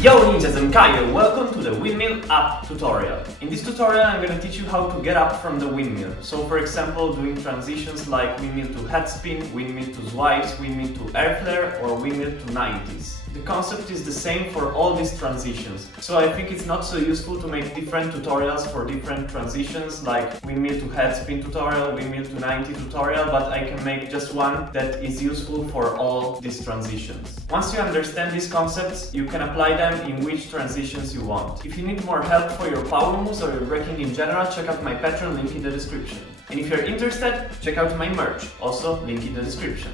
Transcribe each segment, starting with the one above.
Yo ninjas and Kaio, welcome to the windmill up tutorial. In this tutorial I'm going to teach you how to get up from the windmill. So for example, doing transitions like windmill to head spin, windmill to swipes, windmill to airflare or windmill to 90s. The concept is the same for all these transitions, so I think it's not so useful to make different tutorials for different transitions like windmill to head spin tutorial, windmill to 90 tutorial, but I can make just one that is useful for all these transitions. Once you understand these concepts, you can apply them in which transitions you want. If you need more help for your power moves or your breaking in general, check out my Patreon, link in the description. And if you're interested, check out my merch, also link in the description.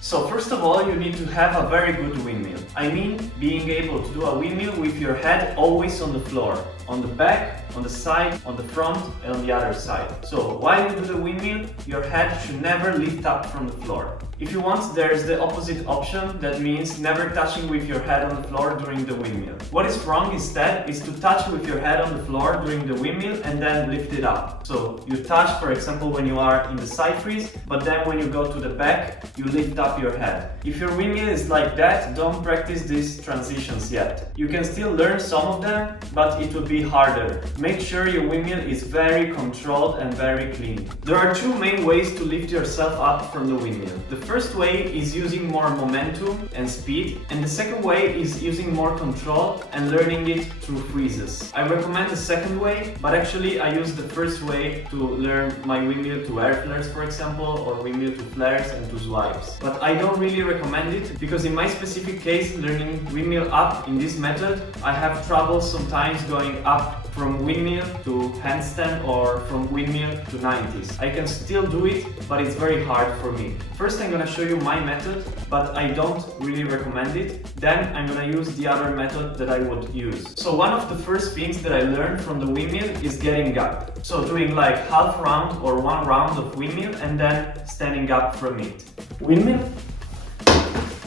So first of all, you need to have a very good windmill. I mean, being able to do a windmill with your head always on the floor. On the back, on the side, on the front and on the other side. So while you do the windmill, your head should never lift up from the floor. If you want, there's the opposite option, that means never touching with your head on the floor during the windmill. What is wrong instead is to touch with your head on the floor during the windmill and then lift it up. So you touch, for example, when you are in the side freeze, but then when you go to the back, you lift up your head. If your windmill is like that, don't practice these transitions yet. You can still learn some of them, but it will be harder. Make sure your windmill is very controlled and very clean. There are two main ways to lift yourself up from the windmill. The first way is using more momentum and speed, and the second way is using more control and learning it through freezes. I recommend the second way, but actually I use the first way to learn my windmill to air flares, for example, or windmill to flares and to swipes. But I don't really recommend it because in my specific case, learning windmill up in this method, I have trouble sometimes going up from windmill to handstand or from windmill to 90s. I can still do it, but it's very hard for me. First I'm gonna show you my method, but I don't really recommend it. Then I'm gonna use the other method that I would use. So one of the first things that I learned from the windmill is getting up. So doing like half round or one round of windmill and then standing up from it. Windmill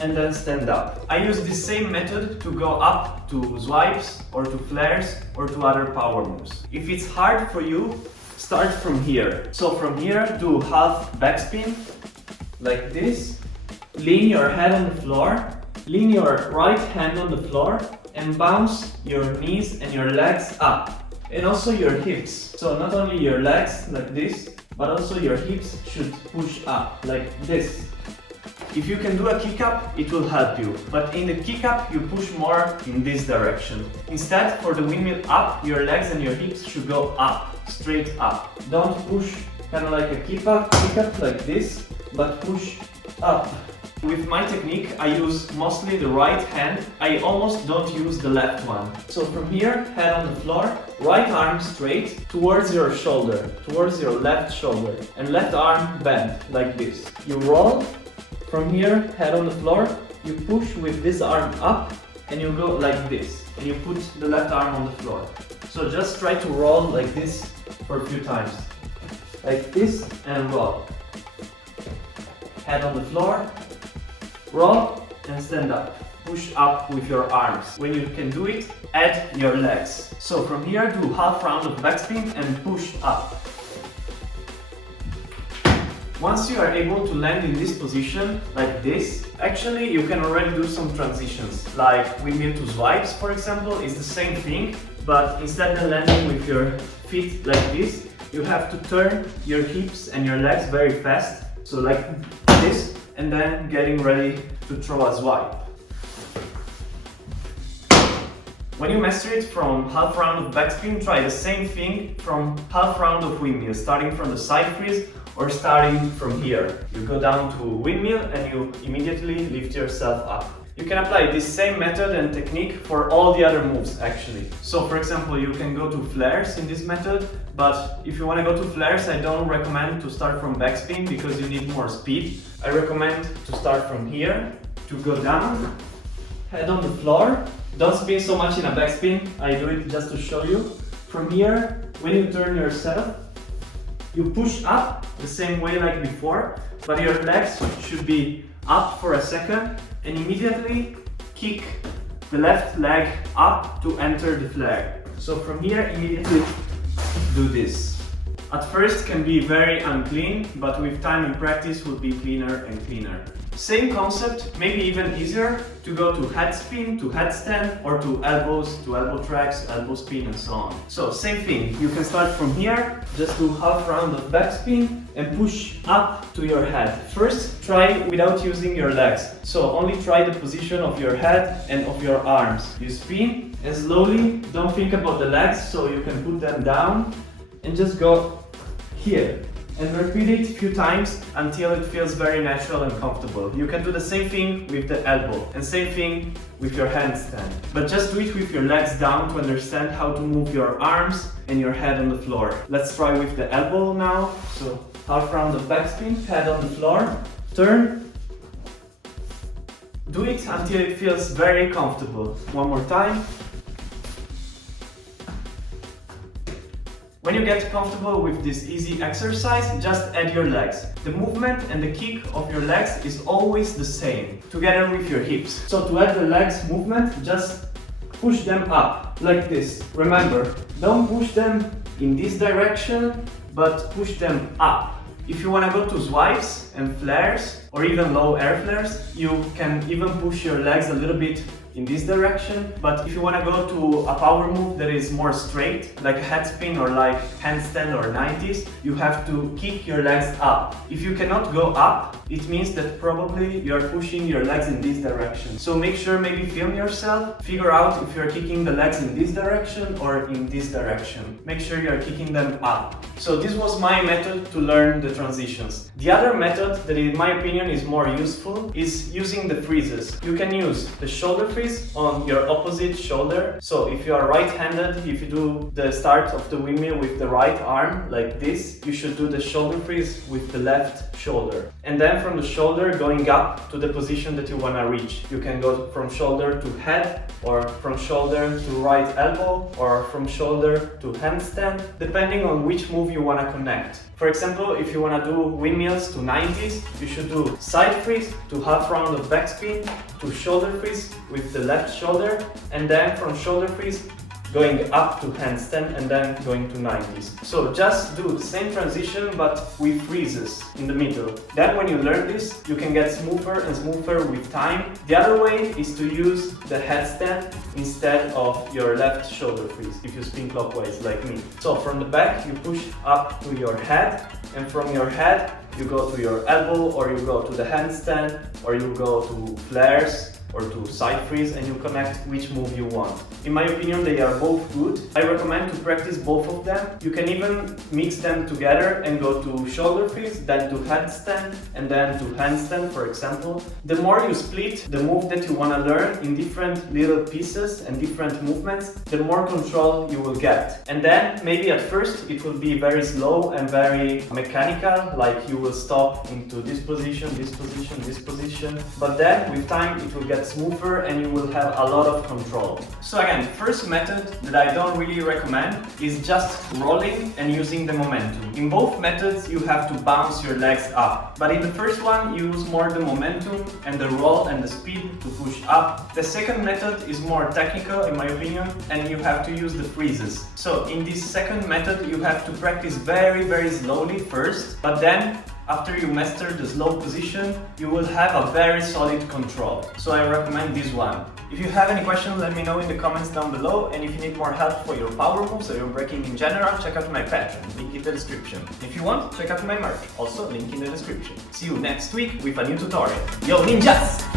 and then stand up. I use the same method to go up to swipes or to flares or to other power moves. If it's hard for you, start from here. So from here, do half backspin, like this. Lean your head on the floor, lean your right hand on the floor and bounce your knees and your legs up. And also your hips. So not only your legs, like this, but also your hips should push up, like this. If you can do a kick up, it will help you, but in the kick up you push more in this direction. Instead, for the windmill up, your legs and your hips should go up, straight up. Don't push kind of like a kick up like this, but push up. With my technique, I use mostly the right hand. I almost don't use the left one. So from here, head on the floor, right arm straight towards your shoulder, towards your left shoulder, and left arm bent like this. You roll. From here, head on the floor, you push with this arm up and you go like this. And you put the left arm on the floor. So just try to roll like this for a few times. Like this and roll. Head on the floor, roll and stand up. Push up with your arms. When you can do it, add your legs. So from here, do half round of backspin and push up. Once you are able to land in this position, like this, actually you can already do some transitions. Like windmill to swipes, for example, is the same thing, but instead of landing with your feet like this, you have to turn your hips and your legs very fast. So like this, and then getting ready to throw a swipe. When you master it from half round of backspin, try the same thing from half round of windmill, starting from the side freeze or starting from here. You go down to windmill and you immediately lift yourself up. You can apply this same method and technique for all the other moves actually. So for example, you can go to flares in this method, but if you want to go to flares, I don't recommend to start from backspin because you need more speed. I recommend to start from here, to go down, head on the floor. Don't spin so much in a backspin, I do it just to show you. From here, when you turn yourself, you push up the same way like before, but your legs should be up for a second and immediately kick the left leg up to enter the flare. So from here, immediately do this. At first can be very unclean, but with time and practice will be cleaner and cleaner. Same concept, maybe even easier to go to head spin, to headstand, or to elbows, to elbow tracks, elbow spin, and so on. So same thing, you can start from here, just do half round of back spin and push up to your head. First, try without using your legs. So only try the position of your head and of your arms. You spin and slowly, don't think about the legs, so you can put them down and just go here. And repeat it a few times until it feels very natural and comfortable. You can do the same thing with the elbow and same thing with your handstand. But just do it with your legs down to understand how to move your arms and your head on the floor. Let's try with the elbow now. So half round of backspin, head on the floor, turn. Do it until it feels very comfortable. One more time. When you get comfortable with this easy exercise, just add your legs. The movement and the kick of your legs is always the same, together with your hips. So to add the legs movement, just push them up, like this. Remember, don't push them in this direction, but push them up. If you want to go to swipes and flares, or even low air flares, you can even push your legs a little bit in this direction. But if you want to go to a power move that is more straight, like a head spin or like handstand or 90s, you have to kick your legs up. If you cannot go up, it means that probably you are pushing your legs in this direction. So make sure, maybe film yourself, figure out if you are kicking the legs in this direction or in this direction. Make sure you are kicking them up. So this was my method to learn the transitions. The other method that in my opinion is more useful is using the freezes. You can use the shoulder freeze on your opposite shoulder. So if you are right-handed, if you do the start of the windmill with the right arm like this, you should do the shoulder freeze with the left shoulder. And then from the shoulder going up to the position that you want to reach. You can go from shoulder to head, or from shoulder to right elbow, or from shoulder to handstand, depending on which move you want to connect. For example, if you want to do windmills to 90s, you should do side freeze to half round of backspin, to shoulder freeze with the left shoulder, and then from shoulder freeze going up to handstand and then going to 90s. So just do the same transition but with freezes in the middle. Then when you learn this, you can get smoother and smoother with time. The other way is to use the headstand instead of your left shoulder freeze if you spin clockwise like me. So from the back you push up to your head, and from your head you go to your elbow, or you go to the handstand, or you go to flares or to side freeze, and you connect which move you want. In my opinion, they are both good. I recommend to practice both of them. You can even mix them together and go to shoulder freeze, then to headstand, and then to handstand, for example. The more you split the move that you want to learn in different little pieces and different movements, the more control you will get. And then maybe at first it will be very slow and very mechanical, like you will stop into this position, this position, this position. But then with time it will get smoother and you will have a lot of control. So again, first method that I don't really recommend is just rolling and using the momentum. In both methods you have to bounce your legs up, but in the first one you use more the momentum and the roll and the speed to push up. The second method is more technical in my opinion, and you have to use the freezes. So in this second method you have to practice very slowly first, but then after you master the slow position, you will have a very solid control. So I recommend this one. If you have any questions, let me know in the comments down below, and if you need more help for your power moves or your breaking in general, check out my Patreon, link in the description. If you want, check out my merch, also link in the description. See you next week with a new tutorial. Yo ninjas!